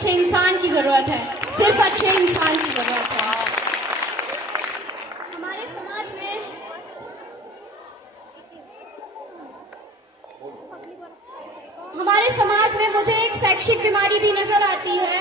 अच्छे इंसान की जरूरत है, सिर्फ अच्छे इंसान की जरूरत है। हमारे समाज में मुझे एक शैक्षिक बीमारी भी नजर आती है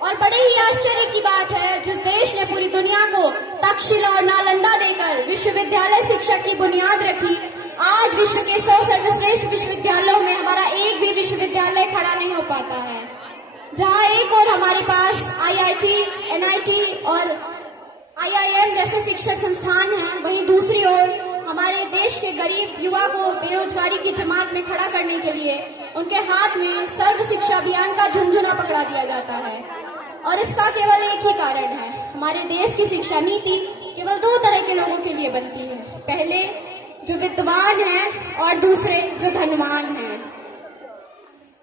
और बड़े ही आश्चर्य की बात है, जिस देश ने पूरी दुनिया को तक्षशिला और नालंदा देकर विश्वविद्यालय शिक्षा की बुनियाद रखी, आज विश्व के 100 सर्वश्रेष्ठ विश्वविद्यालयों में हमारा एक भी विश्वविद्यालय खड़ा नहीं हो पाता है। जहां एक और हमारे पास IIT, NIT और IIM जैसे शिक्षण संस्थान हैं, वहीं दूसरी ओर हमारे देश के गरीब युवा को बेरोजगारी की जमात में खड़ा करने के लिए उनके हाथ में सर्व शिक्षा अभियान का झुंझुना पकड़ा दिया जाता है। और इसका केवल एक ही कारण है, हमारे देश की शिक्षा नीति केवल दो तरह के लोगों के लिए बनती है, पहले जो विद्वान हैं और दूसरे जो धनवान हैं।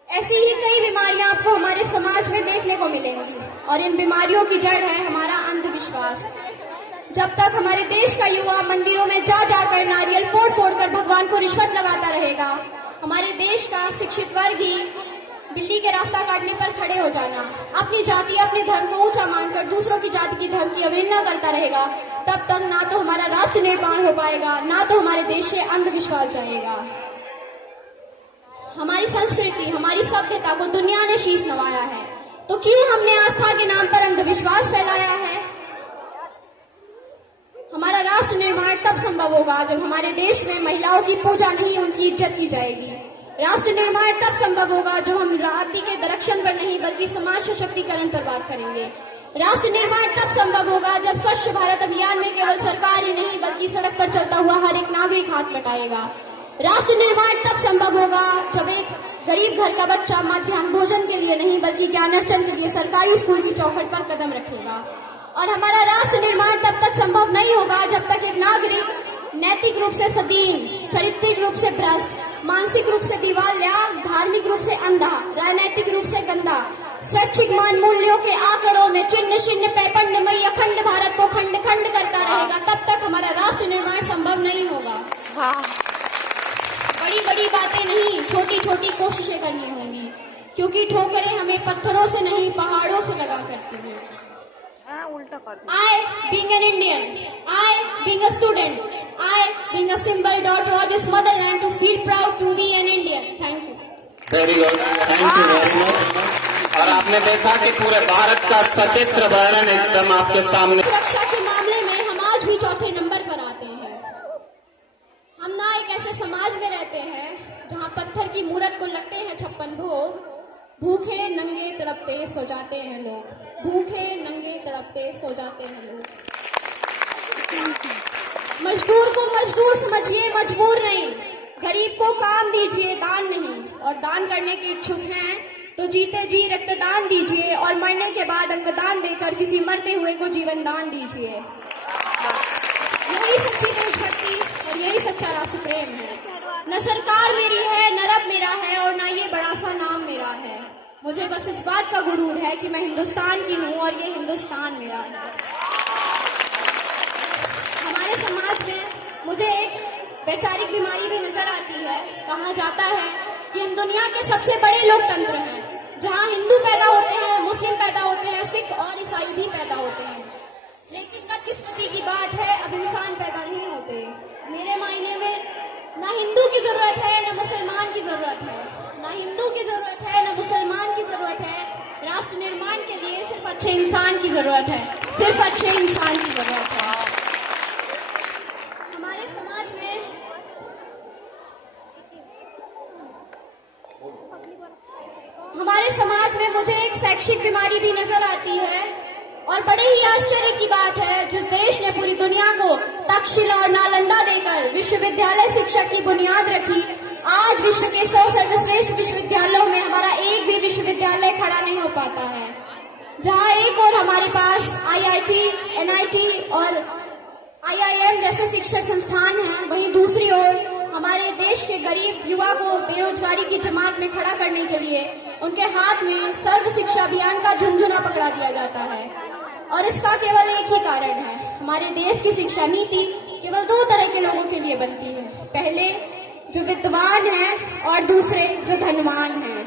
ऐसी ही कई बीमारियां आपको हमारे समाज में देखने को मिलेंगी और इन बीमारियों की जड़ है हमारा अंधविश्वास। जब तक हमारे देश का युवा मंदिरों में जा जाकर नारियल फोड़ फोड़ कर भगवान को रिश्वत लगाता रहेगा, हमारे देश का शिक्षित वर्ग ही बिल्ली के रास्ता काटने पर खड़े हो जाना, अपनी जाति अपने धर्म को ऊंचा मानकर दूसरों की जाति की धर्म की अवहेलना करता रहेगा, तब तक ना तो हमारा राष्ट्र निर्माण हो पाएगा, ना तो हमारे देश से अंधविश्वास जाएगा। हमारी संस्कृति, हमारी सभ्यता को दुनिया ने शीश नवाया है, तो क्यों हमने आस्था के नाम पर अंधविश्वास फैलाया है? हमारा राष्ट्र निर्माण तब संभव होगा जब हमारे देश में महिलाओं की पूजा नहीं, उनकी इज्जत की जाएगी। राष्ट्र निर्माण तब संभव होगा जब हम जाति के संरक्षण पर नहीं बल्कि समाज सशक्तिकरण पर बात करेंगे। राष्ट्र निर्माण तब संभव होगा जब स्वच्छ भारत अभियान में केवल सरकार ही नहीं बल्कि सड़क पर चलता हुआ हर एक नागरिक हाथ बटाएगा। राष्ट्र निर्माण तब संभव होगा जब एक गरीब घर का बच्चा मध्याह्न भोजन के लिए नहीं बल्कि ज्ञानार्जन के लिए सरकारी स्कूल की चौखट पर कदम रखेगा। और हमारा राष्ट्र निर्माण तब तक संभव नहीं होगा जब तक एक नागरिक नैतिक रूप से सदीन, चारित्रिक रूप से भ्रष्ट, मानसिक रूप से दिवालिया, धार्मिक रूप से अंधा, राजनैतिक रूप से गंदा, स्वैच्छिक मान मूल्यों के आंकड़ों में चिन्ह चिन्ह पैपंडमयी अखंड भारत को खंड खंड करता रहेगा, तब तक हमारा राष्ट्र निर्माण संभव नहीं होगा। बड़ी बड़ी बातें नहीं, छोटी छोटी कोशिशें करनी होंगी, क्योंकि ठोकरें हमें पत्थरों से नहीं पहाड़ों से लगा करती हैं। I being an Indian, I being a student, I being a symbol daughter of this motherland to feel proud to be an Indian. Thank you. Very good. Thank you very much. और आपने देखा कि पूरे भारत का सचित्र वर्णन एकदम आपके सामने। सुरक्षा के मामले में हम आज भी चौथे नंबर पर आते हैं। हम ना एक ऐसे समाज में रहते हैं जहाँ पत्थर की मूरत को लगते हैं 56 भोग, भूखे नंगे तड़पते सो जाते हैं लोग, भूखे नंगे तड़पते सो जाते हैं लोग। मजदूर को मजदूर समझिए, मजबूर नहीं। गरीब को काम दीजिए, दान नहीं। और दान करने के इच्छुक हैं तो जीते जी रक्तदान दीजिए और मरने के बाद अंगदान देकर किसी मरते हुए को जीवन दान दीजिए। यही सच्ची देशभक्ति और यही सच्चा राष्ट्र प्रेम है। न सरकार मेरी है, न रब मेरा है और न ये बड़ा सा नाम मेरा है। मुझे बस इस बात का गुरूर है कि मैं हिंदुस्तान की हूँ और ये हिंदुस्तान मेरा है। हमारे समाज में मुझे एक वैचारिक बीमारी भी नजर आती है। कहा जाता है कि हम दुनिया के सबसे बड़े लोकतंत्र हैं, जहाँ हिंदू पैदा होते हैं, मुस्लिम पैदा होते हैं, सिख और ईसाई भी पैदा होते हैं, लेकिन बदकिस्मती की बात है अब इंसान पैदा नहीं होते। मेरे मायने में ना हिंदू की जरूरत है न मुसलमान की जरूरत है, ना हिंदू की जरूरत है न मुसलमान की जरूरत है। राष्ट्र निर्माण के लिए सिर्फ अच्छे इंसान की जरूरत है, सिर्फ अच्छे इंसान की जरूरत है। हमारे समाज में मुझे एक शैक्षिक बीमारी भी नजर आती है और बड़े ही आश्चर्य की बात है, जिस देश ने पूरी दुनिया को तक्षशिला और नालंदा देकर विश्वविद्यालय शिक्षा की बुनियाद रखी, आज विश्व के 100 सर्वश्रेष्ठ विश्वविद्यालयों में हमारा एक भी विश्वविद्यालय खड़ा नहीं हो पाता है। जहां एक और हमारे पास IIT, NIT और IIM जैसे शिक्षण संस्थान हैं, वहीं दूसरी ओर हमारे देश के गरीब युवा को बेरोजगारी की जमात में खड़ा करने के लिए उनके हाथ में सर्व शिक्षा अभियान का झुंझुना पकड़ा दिया जाता है। और इसका केवल एक ही कारण है, हमारे देश की शिक्षा नीति केवल दो तरह के लोगों के लिए बनती है, पहले जो विद्वान हैं और दूसरे जो धनवान हैं।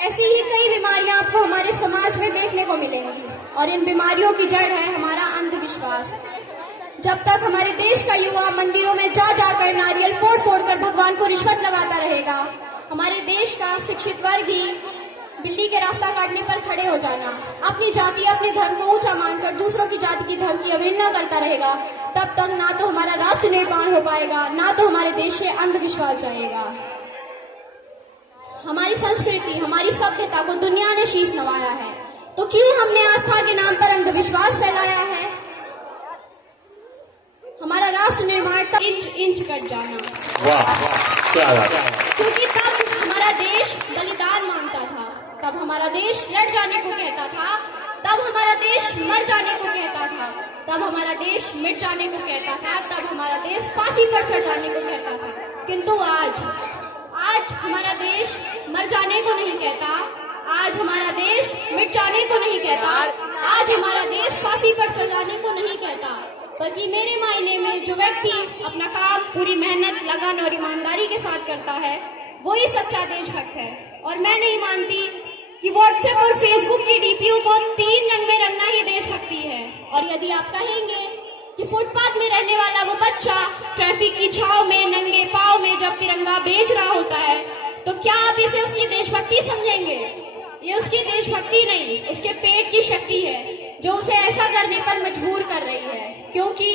ऐसी ही कई बीमारियां आपको हमारे समाज में देखने को मिलेंगी और इन बीमारियों की जड़ है हमारा अंधविश्वास। जब तक हमारे देश का युवा मंदिरों में जा जाकर नारियल फोड़ फोड़ कर भगवान को रिश्वत लगाता रहेगा, हमारे देश का शिक्षित वर्ग ही बिल्ली के रास्ता काटने पर खड़े हो जाना, अपनी जाति अपने धर्म को ऊंचा मानकर दूसरों की जाति की धर्म की अवहेलना करता रहेगा, तब तक ना तो हमारा राष्ट्र निर्माण हो पाएगा, ना तो हमारे देश से अंधविश्वास जाएगा। हमारी संस्कृति, हमारी सभ्यता को दुनिया ने शीश नवाया है, तो क्यों हमने आस्था के नाम पर अंधविश्वास फैलाया है? हमारा राष्ट्र निर्माण तब इंच इंच कट जाना। वाह, क्या बात। क्योंकि तब हमारा देश बलिदान मांगता था, तब हमारा देश लड़ जाने को कहता था, तब हमारा देश मर जाने को कहता था, तब हमारा देश मिट जाने को कहता था, तब हमारा देश फांसी पर चढ़ जाने को कहता था। किंतु आज हमारा देश मर जाने को नहीं कहता, आज हमारा देश मिट जाने को नहीं कहता, आज हमारा देश फांसी पर चढ़ जाने को नहीं कहता, बल्कि मेरे मायने में जो व्यक्ति अपना काम पूरी मेहनत, लगन और ईमानदारी के साथ करता है, वही सच्चा देशभक्त है। और मैं नहीं मानती कि व्हाट्सएप और फेसबुक की डीपीओ को 3 रंग में रंगना ही देशभक्ति है। और यदि आप कहेंगे कि फुटपाथ में रहने वाला वो बच्चा ट्रैफिक की छाव में नंगे पांव में जब तिरंगा बेच रहा होता है, तो क्या आप इसे उसकी देशभक्ति समझेंगे? ये उसकी देशभक्ति नहीं, उसके पेट की शक्ति है जो उसे ऐसा करने पर मजबूर कर रही है। क्योंकि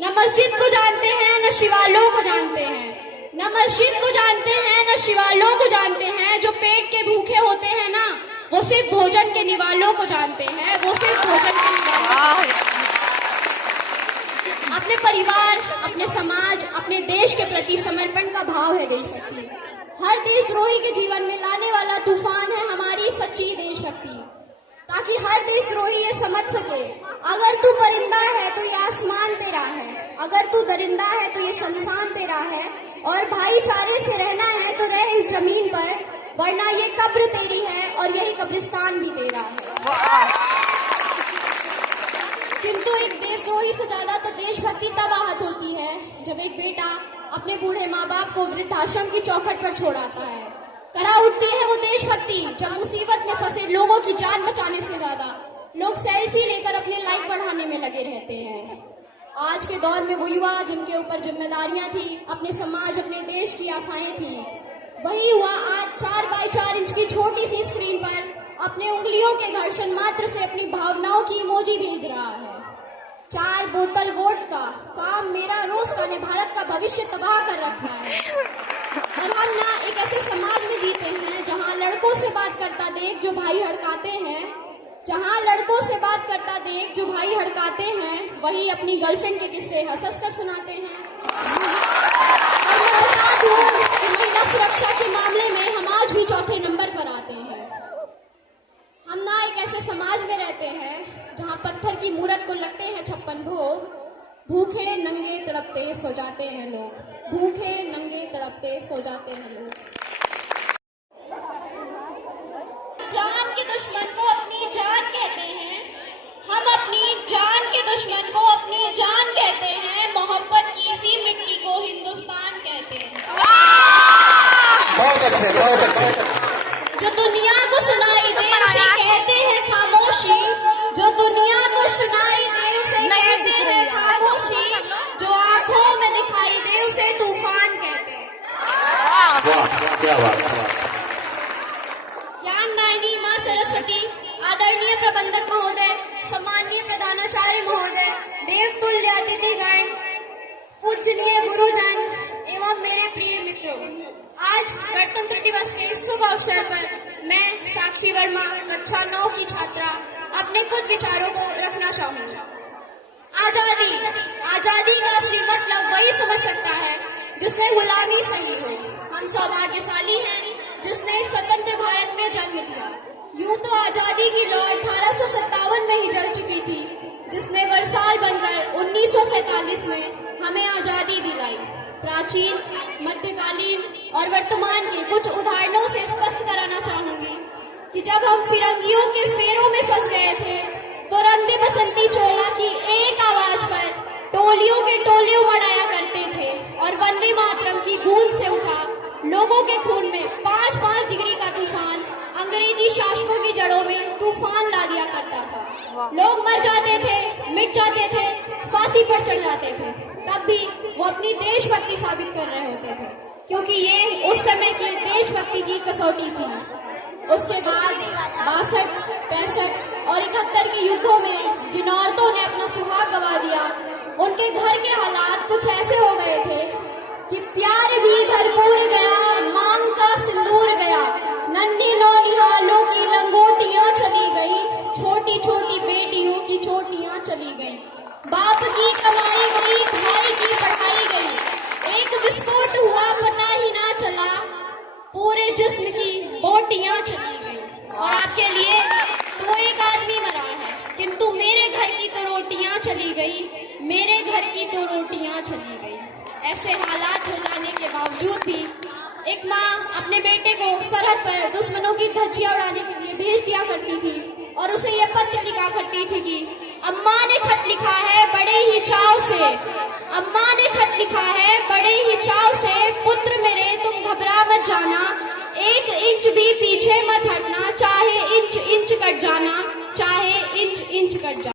न मस्जिद को जानते हैं, न शिवालयों को जानते हैं, न मस्जिद को जानते हैं, न शिवालयों को जानते हैं। जो पेट के भूखे होते हैं ना, वो सिर्फ भोजन के निवालों को जानते हैं, वो सिर्फ भोजन के निवालों। अपने परिवार, अपने समाज, अपने देश के प्रति समर्पण का भाव है देशभक्ति। हर देशद्रोही के जीवन में लाने वाला तूफान है हमारी सच्ची देशभक्ति, ताकि हर देशद्रोही ये समझ सके, अगर तू परिंदा है तो ये आसमान तेरा है, अगर तू दरिंदा है तो ये शमशान तेरा है, और भाईचारे से रहना है तो रह इस जमीन पर, वरना ये कब्र तेरी है और यही कब्रिस्तान भी तेरा है। किंतु एक देशद्रोही से ज्यादा तो देशभक्ति तब आहत होती है जब एक बेटा अपने बूढ़े माँ बाप को वृद्धाश्रम की चौखट पर छोड़ आता है। करा उठती है वो देशभक्ति जब मुसीबत में फंसे लोगों की जान बचाने से ज्यादा लोग सेल्फी लेकर अपने लाइक बढ़ाने में लगे रहते हैं। आज के दौर में वो युवा जिनके ऊपर जिम्मेदारियां थी, अपने समाज, अपने देश की आशाएं थी, वही युवा आज 4x4 इंच की छोटी सी स्क्रीन पर अपने उंगलियों के घर्षण मात्र से अपनी भावनाओं की इमोजी भेज रहा है। 4 बोतल वोट का काम मेरा रोज का ने भारत का भविष्य तबाह कर रखा है। और हम ना एक ऐसे समाज में जीते हैं जहां लड़कों से बात करता देख जो भाई हड़काते हैं, जहां लड़कों से बात करता देख जो भाई हड़काते हैं, वही अपनी गर्लफ्रेंड के किस्से हंस कर सुनाते हैं। और मैं बता दूं कि महिला सुरक्षा के मामले में हम आज भी चौथे नंबर पर आते हैं। हम ना एक ऐसे समाज में रहते हैं जहां पत्थर की मूरत को लगते हैं 56 भोग, भूखे नंगे तड़पते सो जाते हैं लोग, भूखे नंगे तड़पते सो जाते हैं लोग। जान के दुश्मन को अपनी जान कहते हैं, हम अपनी जान के दुश्मन को अपनी जान कहते हैं, मोहब्बत की इसी मिट्टी को हिंदुस्तान कहते हैं। बहुत अच्छे, बहुत अच्छे। जो दुनिया को सुनाई दे उसे कहते हैं खामोशी, जो दुनिया को सुनाई दे उसे कहते हैं खामोशी, जो आंखों में दिखाई दे उसे तूफान कहते हैं। वाह, क्या बात। ज्ञानदायिनी माँ सरस्वती, आदरणीय प्रबंधक महोदय, सम्माननीय प्रधानाचार्य महोदय, देवतुल्य अतिथिगण, पूजनीय गुरुजन एवं मेरे प्रिय मित्रों, आज गणतंत्र दिवस के शुभ अवसर पर मैं साक्षी वर्मा कक्षा 9 की छात्रा अपने कुछ विचारों को रखना चाहूंगी। आजादी का असली मतलब वही समझ सकता है जिसने गुलामी सही हो। हम सौभाग्यशाली हैं जिसने स्वतंत्र भारत में जन्म लिया। यूं तो आजादी की लौ 1857 में ही जल चुकी थी, जिसने वर्षाल बनकर 1947 में हमें आजादी दिलाई। प्राचीन, मध्यकालीन और वर्तमान के कुछ उदाहरणों से स्पष्ट कराना चाहूंगी कि जब हम फिरंगियों के फेरों में फंस गए थे तो रंदे बसंती चोला की एक आवाज पर टोलियों के टोले उमड़ाया करते थे और वंदे मातरम की गूंज से उठा लोगों के खून में 5-5 डिग्री का तूफान अंग्रेजी शासकों की जड़ों में तूफान ला दिया करता था। लोग मर जाते थे, मिट जाते थे, फांसी पर चढ़ जाते थे, तब भी वो अपनी देशभक्ति साबित कर रहे होते थे, क्योंकि ये उस समय की देशभक्ति की कसौटी थी। उसके बाद 62, 65 और 71 के युद्धों में जिन औरतों ने अपना सुहाग गंवा दिया, उनके घर के हालात कुछ ऐसे हो गए थे कि प्यार भी भरपूर गया, मांग का सिंदूर गया, नन्ही नौनिहालों की लंगोटियां चली गई, छोटी छोटी बेटियों की छोटियां चली गई, बाप की कमाई गई, भाई की पढ़ाई गई, एक विस्फोट हुआ पता ही ना चला, पूरे जिस्म की बोटियां चली गई। और आपके लिए तो एक आदमी मरा है, किंतु मेरे घर की तो रोटियां चली गई, मेरे घर की तो रोटियां चली गई। ऐसे हालात हो जाने के बावजूद भी एक माँ अपने बेटे को सरहद पर दुश्मनों की धज्जियां उड़ाने के लिए भेज दिया करती थी और उसे यह पत्र लिखा करती थी कि अम्मा ने खत लिखा है बड़े ही चाव से, अम्मा ने खत लिखा है बड़े ही चाव से, पुत्र मेरे तुम घबरा मत जाना, 1 इंच भी